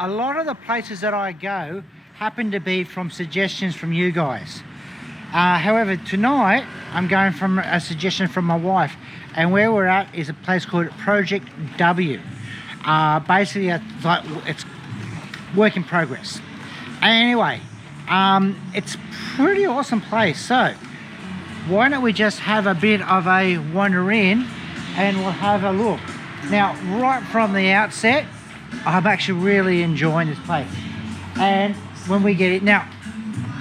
a lot of the places that I go happen to be from suggestions from you guys. However, tonight I'm going from a suggestion from my wife, and where we're at is a place called Project W. Basically, it's work in progress. Anyway, it's a pretty awesome place. So why don't we just have a bit of a wander in and we'll have a look. Now, right from the outset, I'm actually really enjoying this place. And when we get it, now,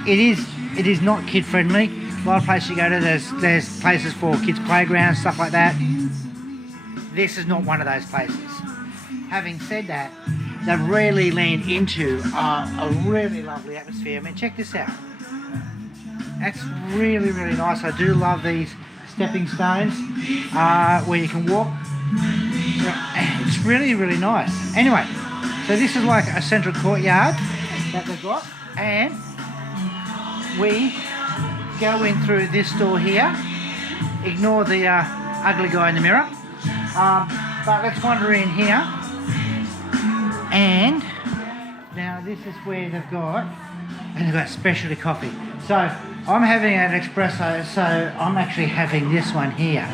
it is not kid friendly. A lot of places you go to, there's places for kids' playgrounds, stuff like that. This is not one of those places. Having said that, they've really leaned into a really lovely atmosphere. I mean, check this out. That's really, really nice. I do love these stepping stones where you can walk. It's really, really nice. Anyway, so this is like a central courtyard that they've got, and we go in through this door here. Ignore the ugly guy in the mirror. But let's wander in here. And now this is where they've got specialty coffee. So I'm having an espresso, so I'm actually having this one here.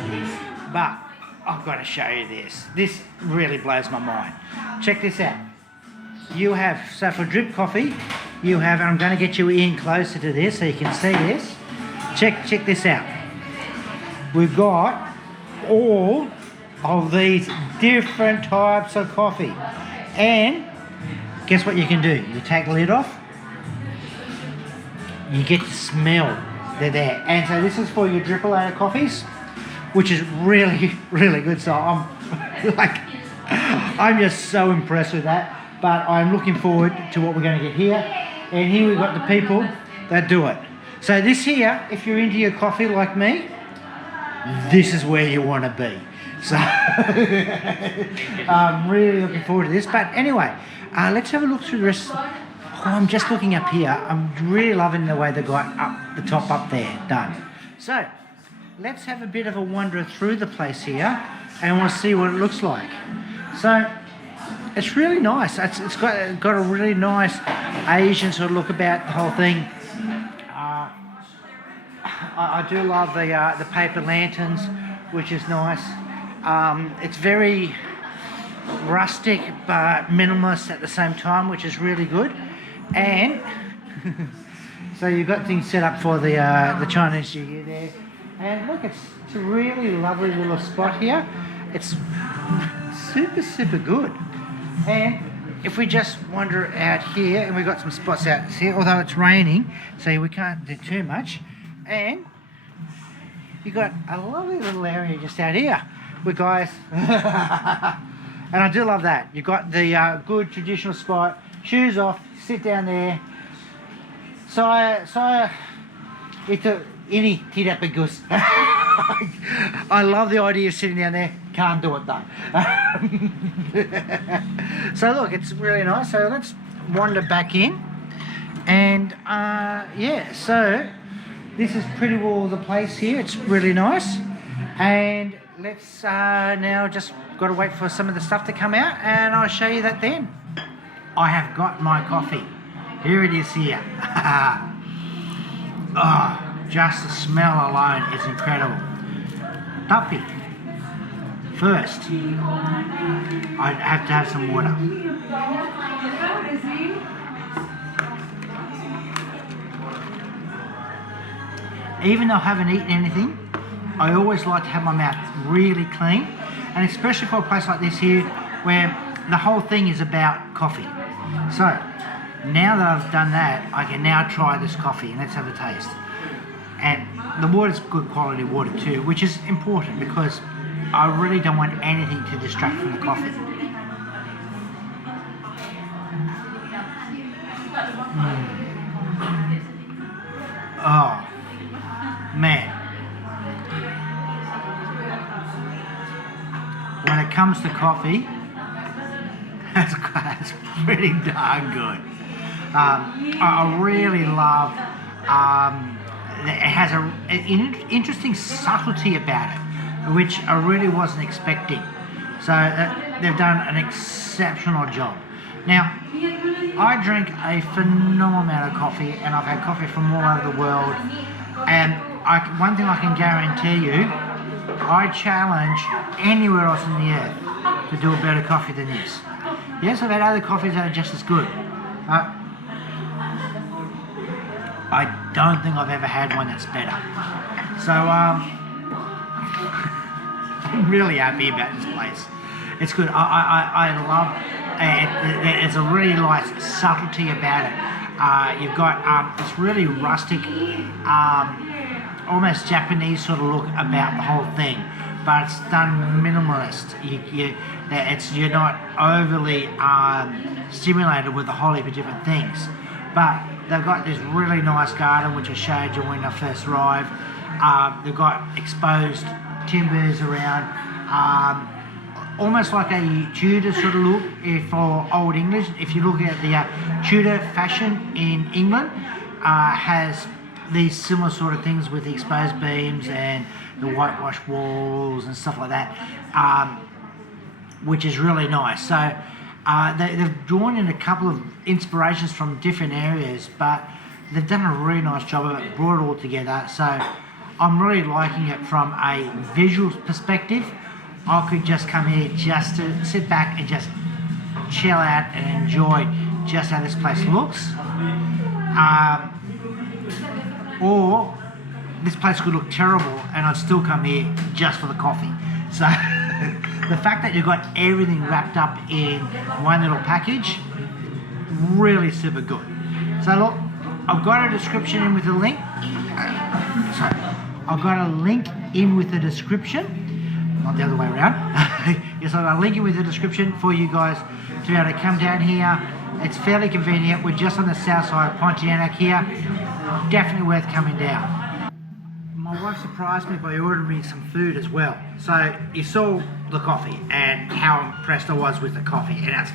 But I've got to show you this. This really blows my mind. Check this out. You have, so for drip coffee, you have, and I'm going to get you in closer to this so you can see this. Check this out. We've got all of these different types of coffee. And guess what you can do? You take the lid off, you get to smell they're there. And so this is for your drippolated coffees, which is really, really good. So I'm just so impressed with that. But I'm looking forward to what we're going to get here. And here we've got the people that do it. So this here, if you're into your coffee like me, this is where you want to be. So I'm really looking forward to this. But anyway, let's have a look through the rest. I'm just looking up here. I'm really loving the way they got up the top up there done. So let's have a bit of a wander through the place here and we'll see what it looks like. So it's really nice. It's got a really nice Asian sort of look about the whole thing. I do love the paper lanterns, which is nice. It's very rustic but minimalist at the same time, which is really good. And so you've got things set up for the Chinese New Year there. And look, it's a really lovely little spot here. It's super, super good. And if we just wander out here, and we've got some spots out here, although it's raining, so we can't do too much. And you've got a lovely little area just out here with guys. And I do love that. You've got the good traditional spot, shoes off, sit down there. Saya itu ini tidak bagus. I love the idea of sitting down there. Can't do it though. So look, it's really nice. So let's wander back in. And yeah, so this is pretty well the place here. It's really nice. And let's now just got to wait for some of the stuff to come out, and I'll show you that then. I have got my coffee. Here it is here. Oh, just the smell alone is incredible. Tapi, first, I have to have some water. Even though I haven't eaten anything, I always like to have my mouth really clean, and especially for a place like this here where the whole thing is about coffee. So now that I've done that, I can now try this coffee, and let's have a taste. And the water's good quality water too, which is important because I really don't want anything to distract from the coffee. Oh man, when it comes to coffee, that's pretty darn good. I really love, it has an interesting subtlety about it, which I really wasn't expecting. So they've done an exceptional job. Now, I drink a phenomenal amount of coffee, and I've had coffee from all over the world. And one thing I can guarantee you, I challenge anywhere else on the earth to do a better coffee than this. Yes, I've had other coffees that are just as good, but I don't think I've ever had one that's better. So I'm really happy about this place. It's good. I love it. There's a really nice subtlety about it. You've got this really rustic, almost Japanese sort of look about the whole thing, but it's done minimalist. You're not overly stimulated with a whole heap of different things, but they've got this really nice garden which I showed you when I first arrived. They've got exposed timbers around, almost like a Tudor sort of look for Old English. If you look at the Tudor fashion in England, has these similar sort of things with the exposed beams and the whitewashed walls and stuff like that, which is really nice. So they've drawn in a couple of inspirations from different areas, but they've done a really nice job of it, brought it all together. So I'm really liking it from a visual perspective. I could just come here just to sit back and just chill out and enjoy just how this place looks. Or this place could look terrible and I'd still come here just for the coffee. So the fact that you've got everything wrapped up in one little package, really super good. So look, I've got a description in with a link. Sorry, I've got a link in with the description, not the other way around. Yes, I've got a link in with the description for you guys to be able to come down here. It's fairly convenient. We're just on the south side of Pontianak here. Definitely worth coming down. My wife surprised me by ordering me some food as well. So you saw the coffee and how impressed I was with the coffee, and that's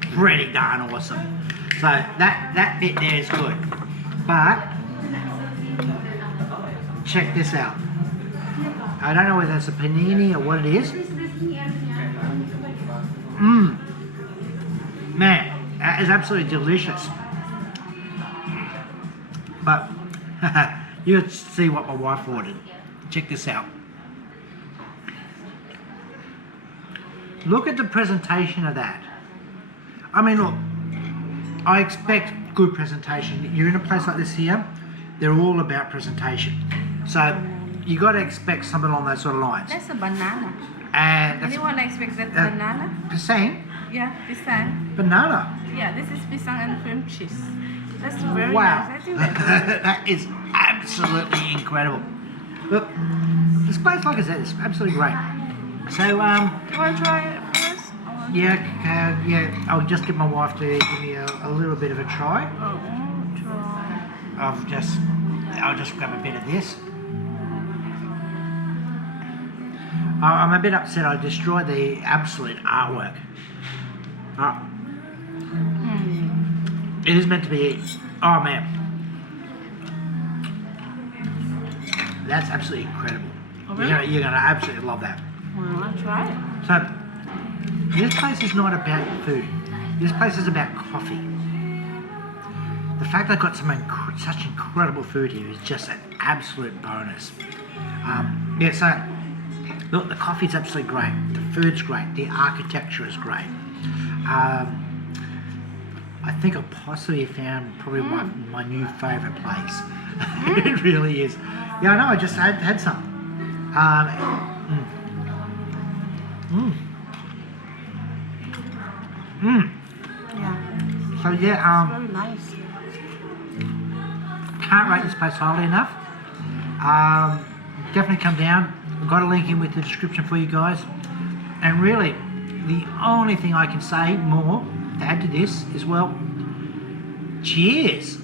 pretty darn awesome. So that bit there is good. But check this out. I don't know whether it's a panini or what it is. Man, that is absolutely delicious. But you'll see what my wife ordered. Check this out. Look at the presentation of that. I mean, look, I expect good presentation. You're in a place like this here, they're all about presentation. So you got to expect something along those sort of lines. That's a banana. And Anyone expect that banana? Pisang? Yeah, pisang. Banana. Yeah, this is pisang and cream cheese. That's very Wow. nice. I think that's That is absolutely incredible. Look, this place, like I said, is absolutely great. So, You want to try it first? yeah, I'll just get my wife to give me a little bit of a try. Try. I'll just grab a bit of this. I'm a bit upset I destroyed the absolute artwork. It is meant to be, oh man. That's absolutely incredible. Oh, really? You're gonna absolutely love that. Well, I'll try it. So, this place is not about food. This place is about coffee. The fact they've got such incredible food here is just an absolute bonus. Yeah, so, look, the coffee's absolutely great. The food's great. The architecture is great. I think I possibly found probably my new favourite place. It really is. Yeah, I know, I just had some. Yeah. So yeah, Very nice. can't rate this place highly enough. Definitely come down. I've got a link in with the description for you guys. And really, the only thing I can say more to add to this is, well, cheers.